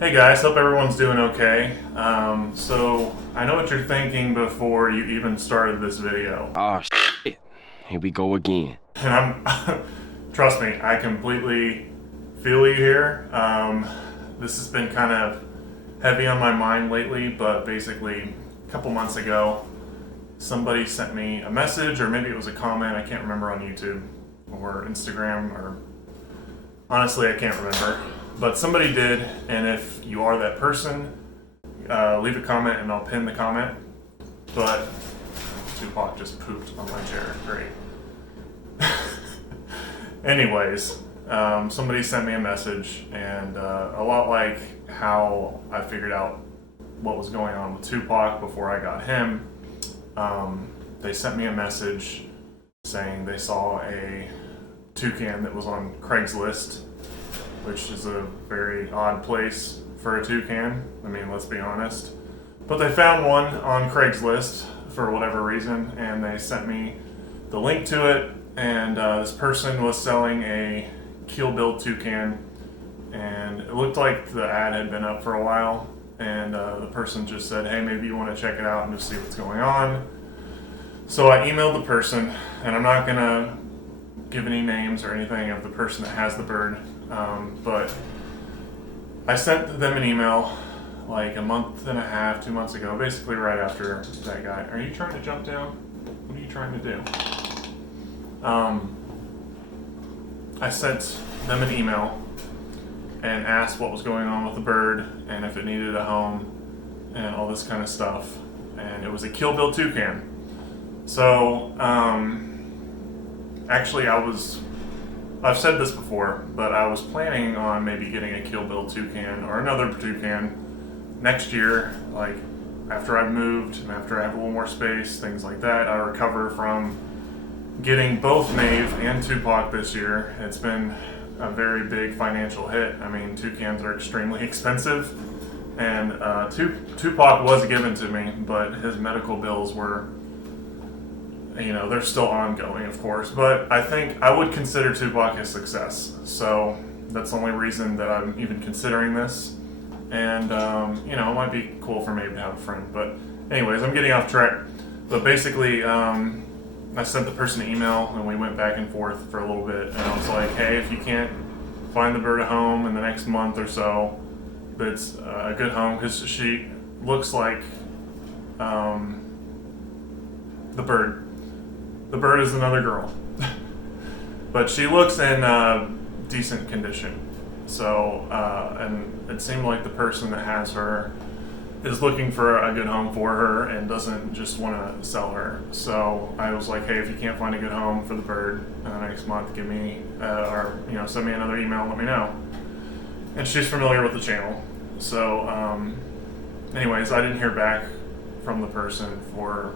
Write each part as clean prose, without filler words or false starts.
Hey guys, hope everyone's doing okay. So I know what you're thinking before you even started this video, Oh shit. Here we go again. and trust me, I completely feel you here. This has been kind of heavy on my mind lately, but basically, a couple months ago, somebody sent me a message, or maybe it was a comment. I can't remember, on YouTube or Instagram, or honestly, I can't remember. But somebody did, and if you are that person, leave a comment and I'll pin the comment. But Tupac just pooped on my chair. Great. Anyways, somebody sent me a message, and a lot like how I figured out what was going on with Tupac before I got him, they sent me a message saying they saw a toucan that was on Craigslist, which is a very odd place for a toucan. I mean, let's be honest. But they found one on Craigslist for whatever reason, and they sent me the link to it. And this person was selling a keel-billed toucan, and it looked like the ad had been up for a while. And the person just said, "Hey, maybe you want to check it out and just see what's going on." So I emailed the person, and I'm not gonna give any names or anything of the person that has the bird. But I sent them an email like a month and a half, 2 months ago, basically right after that guy. Are you trying to jump down? What are you trying to do? I sent them an email and asked what was going on with the bird and if it needed a home and all this kind of stuff. And it was a kill-bill toucan. So, actually, I've said this before, but I was planning on maybe getting a kill-bill toucan or another toucan next year, like after I've moved and after I have a little more space, things like that. I recover from getting both Maeve and Tupac this year. It's been a very big financial hit. I mean, toucans are extremely expensive, and Tupac was given to me, but his medical bills were, they're still ongoing, of course, but I think I would consider Tupac a success. So that's the only reason that I'm even considering this. And, it might be cool for maybe to have a friend. But anyways, I'm getting off track. But basically, I sent the person an email, and we went back and forth for a little bit. And I was like, hey, if you can't find the bird a home in the next month or so, that's a good home, because she looks like the bird. The bird is another girl. But she looks in decent condition. So, and it seemed like the person that has her is looking for a good home for her and doesn't just want to sell her. So I was like, hey, if you can't find a good home for the bird in the next month, give me, send me another email and let me know. And she's familiar with the channel. So, anyways, I didn't hear back from the person for,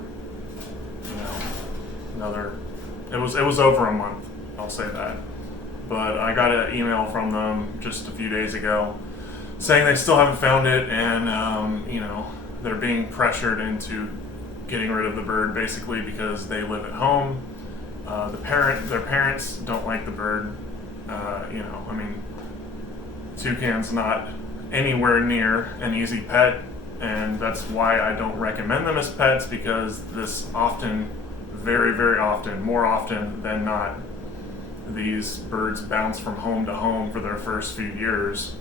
it was over a month, I'll say that. But I got an email from them just a few days ago saying they still haven't found it, and they're being pressured into getting rid of the bird, basically because they live at home. Their parents don't like the bird. Toucan's not anywhere near an easy pet, and that's why I don't recommend them as pets, because this often, very, very often, more often than not, these birds bounce from home to home for their first few years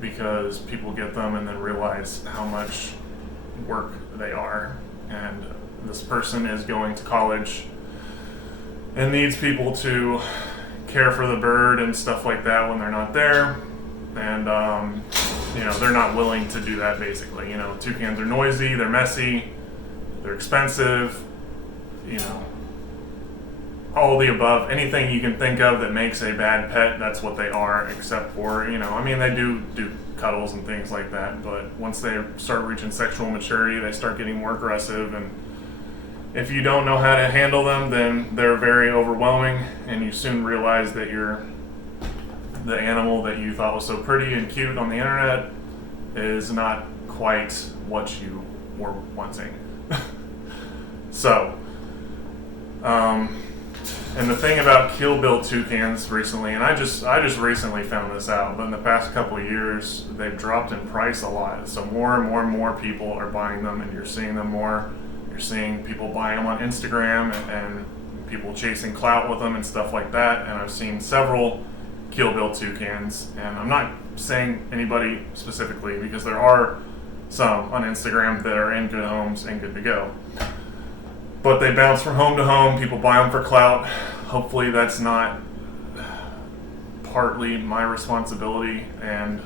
because people get them and then realize how much work they are. And this person is going to college and needs people to care for the bird and stuff like that when they're not there. And, they're not willing to do that, basically. Toucans are noisy, they're messy, they're expensive, all the above. Anything you can think of that makes a bad pet, that's what they are, except for, they do cuddles and things like that, but once they start reaching sexual maturity, they start getting more aggressive, and if you don't know how to handle them, then they're very overwhelming, and you soon realize that the animal that you thought was so pretty and cute on the internet is not quite what you were wanting. So, And the thing about Kill Bill toucans recently, and I just recently found this out, but in the past couple of years, they've dropped in price a lot. So more and more and more people are buying them, and you're seeing them more. You're seeing people buying them on Instagram and people chasing clout with them and stuff like that. And I've seen several Kill Bill toucans, and I'm not saying anybody specifically because there are some on Instagram that are in good homes and good to go. But they bounce from home to home. People buy them for clout. Hopefully that's not partly my responsibility. And,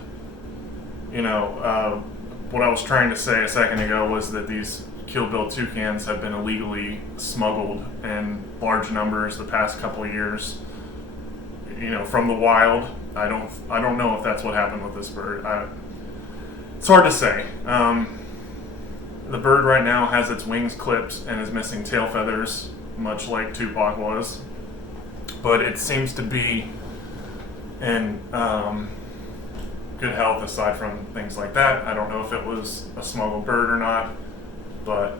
what I was trying to say a second ago was that these Kill Bill toucans have been illegally smuggled in large numbers the past couple of years, from the wild. I don't know if that's what happened with this bird. It's hard to say. The bird right now has its wings clipped and is missing tail feathers, much like Tupac was. But it seems to be in good health aside from things like that. I don't know if it was a smuggled bird or not, but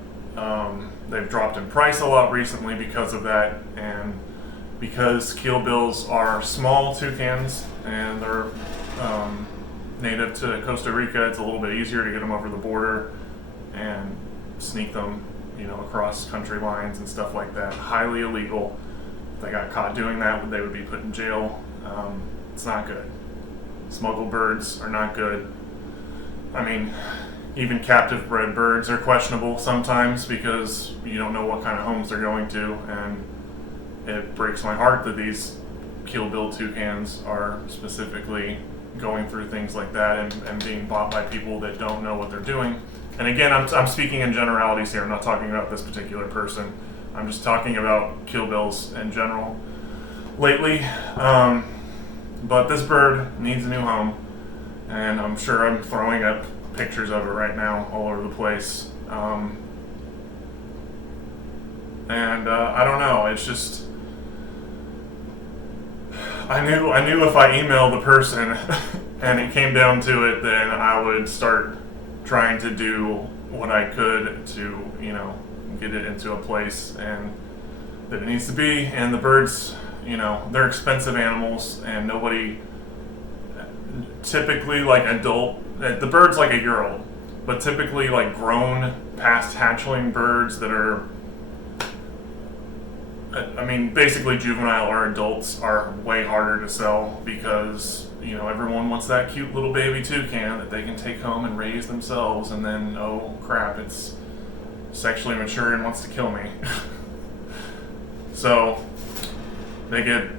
they've dropped in price a lot recently because of that. And because Kill Bills are small toucans and they're native to Costa Rica, it's a little bit easier to get them over the border and sneak them, across country lines and stuff like that. Highly illegal. If they got caught doing that, they would be put in jail. It's not good. Smuggled birds are not good. I mean, even captive bred birds are questionable sometimes because you don't know what kind of homes they're going to, and it breaks my heart that these Kill Bill toucans are specifically going through things like that and being bought by people that don't know what they're doing. And again, I'm speaking in generalities here. I'm not talking about this particular person. I'm just talking about Kill Bills in general lately. But this bird needs a new home, and I'm sure I'm throwing up pictures of it right now all over the place. I don't know. It's just I knew if I emailed the person and it came down to it, then I would start trying to do what I could to, get it into a place and that it needs to be. And the birds, they're expensive animals, and nobody typically the bird's like a year old, but typically like grown past hatchling birds that are, basically juvenile or adults are way harder to sell because, everyone wants that cute little baby toucan that they can take home and raise themselves, and then, oh crap, it's sexually mature and wants to kill me. So, they get,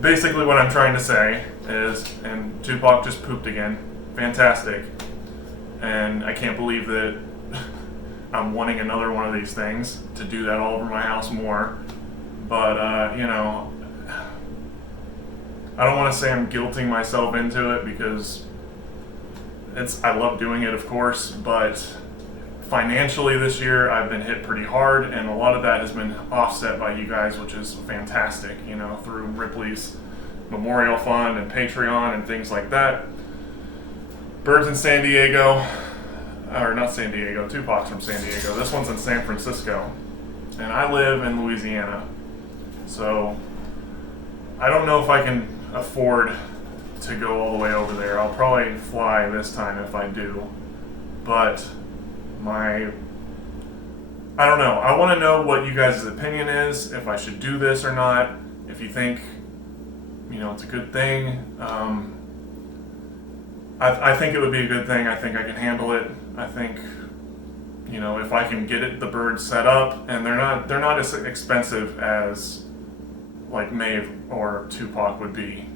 basically what I'm trying to say is, and Tupac just pooped again, fantastic, and I can't believe that I'm wanting another one of these things to do that all over my house more. But, I don't want to say I'm guilting myself into it because I love doing it, of course, but financially this year I've been hit pretty hard, and a lot of that has been offset by you guys, which is fantastic, through Ripley's Memorial Fund and Patreon and things like that. Birds in San Diego, or not San Diego, Tupac's from San Diego. This one's in San Francisco, and I live in Louisiana. So I don't know if I can afford to go all the way over there. I'll probably fly this time if I do. But I don't know. I want to know what you guys' opinion is, if I should do this or not, if you think, it's a good thing. I think it would be a good thing. I think I can handle it. I think, if I can get the birds set up, and they're not as expensive as like Maeve or Tupac would be.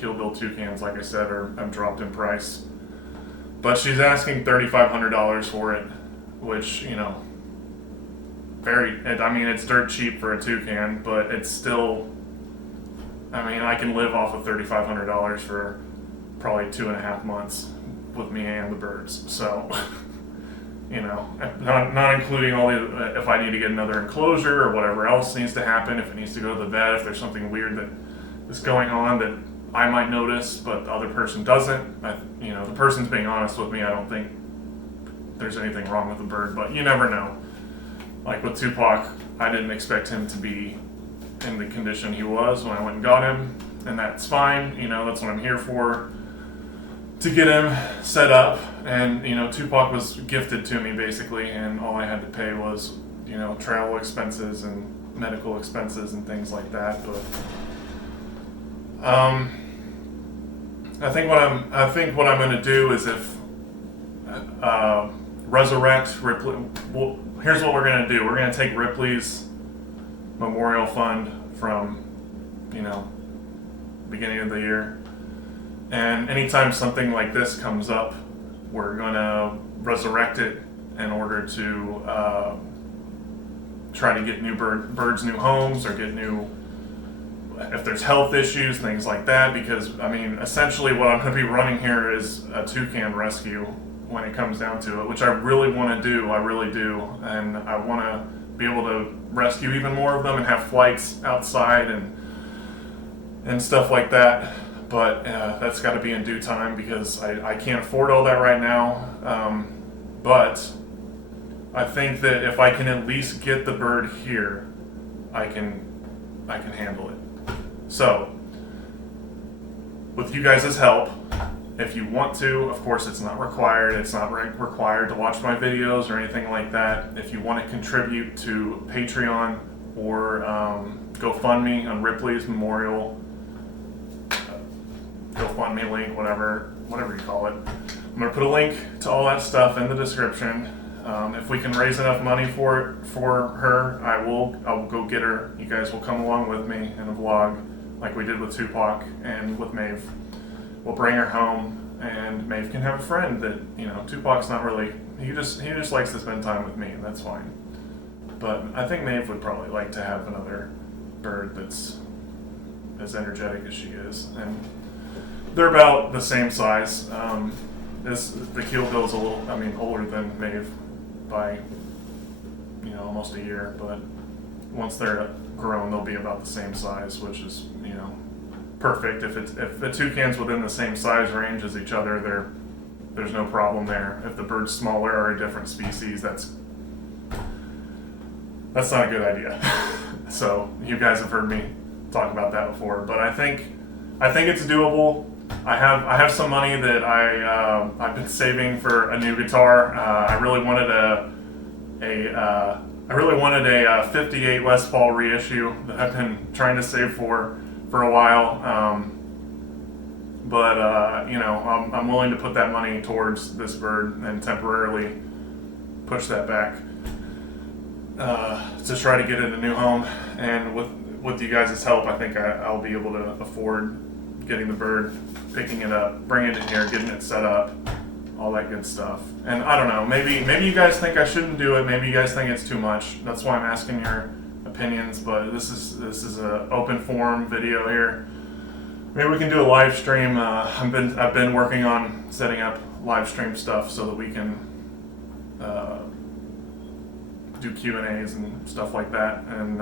Kill Bill toucans, like I said, have dropped in price. But she's asking $3,500 for it, which, it's dirt cheap for a toucan, but it's still, I can live off of $3,500 for probably 2.5 months with me and the birds. So, not including all the, if I need to get another enclosure or whatever else needs to happen, if it needs to go to the vet, if there's something weird that is going on that I might notice, but the other person doesn't. The person's being honest with me. I don't think there's anything wrong with the bird, but you never know. like with Tupac, I didn't expect him to be in the condition he was when I went and got him, and that's fine. You know, that's what I'm here for, to get him set up. And you know, Tupac was gifted to me basically, and all I had to pay was, you know, travel expenses and medical expenses and things like that. But I think what I'm going to do is resurrect Ripley. Well, here's what we're going to do. We're going to take Ripley's memorial fund from, you know, beginning of the year, and anytime something like this comes up, we're going to resurrect it in order to try to get new birds new homes, or get new, if there's health issues, things like that. Because I mean, essentially what I'm going to be running here is a toucan rescue when it comes down to it, which I really want to do. I really do. And I want to be able to rescue even more of them and have flights outside and stuff like that. But that's got to be in due time, because I can't afford all that right now. But I think that if I can at least get the bird here, I can handle it. So, with you guys' help, if you want to, of course it's not required. It's not required to watch my videos or anything like that. If you want to contribute to Patreon or GoFundMe on Ripley's Memorial, GoFundMe link, whatever you call it. I'm going to put a link to all that stuff in the description. If we can raise enough money for her, I'll go get her. You guys will come along with me in a vlog like we did with Tupac and with Maeve. We'll bring her home, and Maeve can have a friend that, you know, Tupac's not really, he just likes to spend time with me, and that's fine. But I think Maeve would probably like to have another bird that's as energetic as she is. And they're about the same size. The Keelbill's a little, older than Maeve by, you know, almost a year, but once they're grown, they'll be about the same size, which is, you know, perfect. If the toucan's within the same size range as each other, there's no problem there. If the bird's smaller or a different species, that's not a good idea. So you guys have heard me talk about that before, but I think it's doable. I have some money that I've been saving for a new guitar. I really wanted a 58 Les Paul reissue that I've been trying to save for a while. But you know, I'm willing to put that money towards this bird and temporarily push that back to try to get it a new home. And with you guys' help, I think I'll be able to afford getting the bird, picking it up, bringing it in here, getting it set up, all that good stuff. And I don't know, maybe you guys think I shouldn't do it. Maybe you guys think it's too much. That's why I'm asking your opinions. But this is a open forum video here. Maybe we can do a live stream. I've been working on setting up live stream stuff so that we can do Q&As and stuff like that. And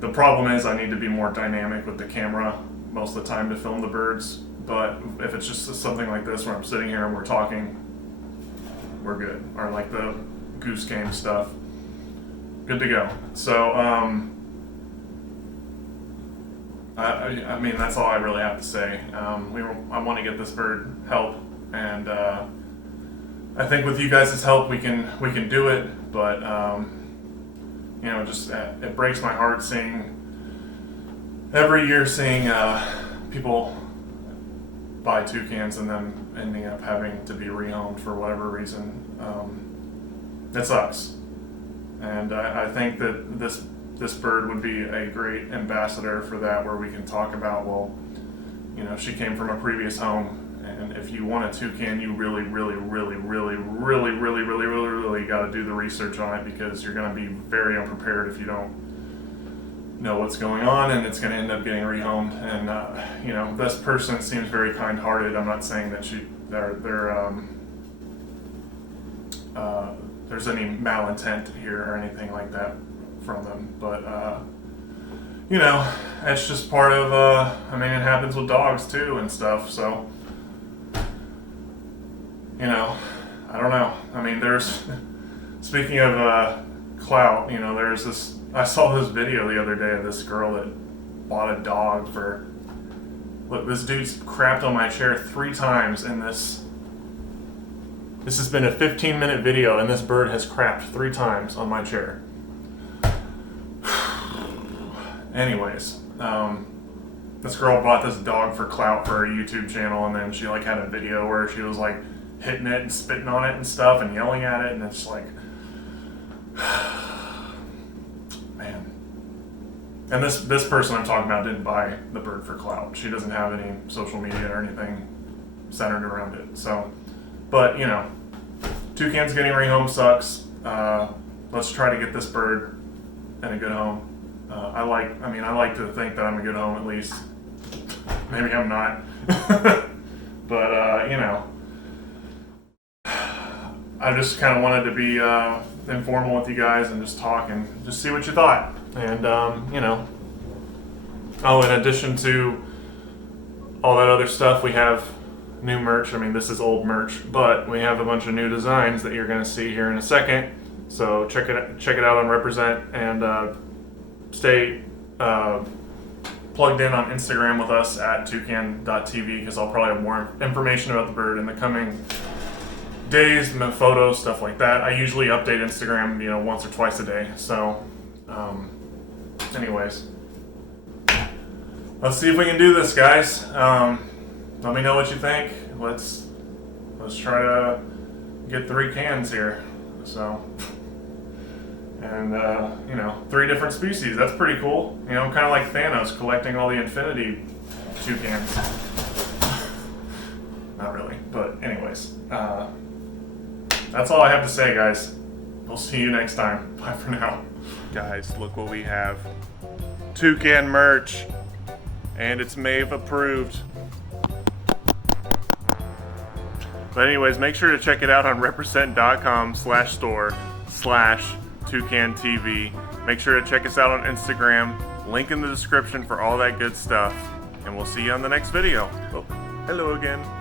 the problem is I need to be more dynamic with the camera most of the time to film the birds. But if it's just something like this where I'm sitting here and we're talking, we're good. Or like the goose game stuff, good to go. So I mean, that's all I really have to say. I want to get this bird help, and I think with you guys' help we can do it. But you know, just it breaks my heart seeing every year people buy toucans and then ending up having to be rehomed for whatever reason. It sucks, and I think that this bird would be a great ambassador for that, where we can talk about, well, you know, she came from a previous home, and if you want a toucan, you really got to do the research on it, because you're going to be very unprepared if you don't know what's going on, and it's going to end up getting rehomed. And you know, this person seems very kind-hearted. I'm not saying that there's any malintent here or anything like that from them, but you know, it's just part of I mean, it happens with dogs too and stuff, so you know, I don't know. I mean, there's speaking of clout. You know, there's this. I saw this video the other day of this girl that bought a dog for. Look, this dude's crapped on my chair 3 times in this. This has been a 15-minute video, and this bird has crapped 3 times on my chair. Anyways, this girl bought this dog for clout for her YouTube channel, and then she like had a video where she was like hitting it and spitting on it and stuff and yelling at it, and it's like, man. And this person I'm talking about didn't buy the bird for clout. She doesn't have any social media or anything centered around it. So, but you know, Toucan's getting rehome sucks. Let's try to get this bird in a good home. I like to think that I'm a good home at least. Maybe I'm not. But, you know, I just kind of wanted to be informal with you guys and just talk and just see what you thought. And, you know, oh, in addition to all that other stuff, we have new merch. I mean, this is old merch, but we have a bunch of new designs that you're going to see here in a second. So check it out on Represent, and stay plugged in on Instagram with us at toucan.tv, because I'll probably have more information about the bird in the coming days, photos, stuff like that. I usually update Instagram, you know, once or twice a day. So, anyways, let's see if we can do this, guys. Let me know what you think. Let's try to get 3 cans here. So. And, you know, 3 different species. That's pretty cool. You know, kind of like Thanos collecting all the infinity toucans. Not really, but anyways. That's all I have to say, guys. We'll see you next time. Bye for now. Guys, look what we have. Toucan merch. And it's Maeve approved. But anyways, make sure to check it out on represent.com/store/Toucan TV. Make sure to check us out on Instagram. Link in the description for all that good stuff. And we'll see you on the next video. Oh, hello again.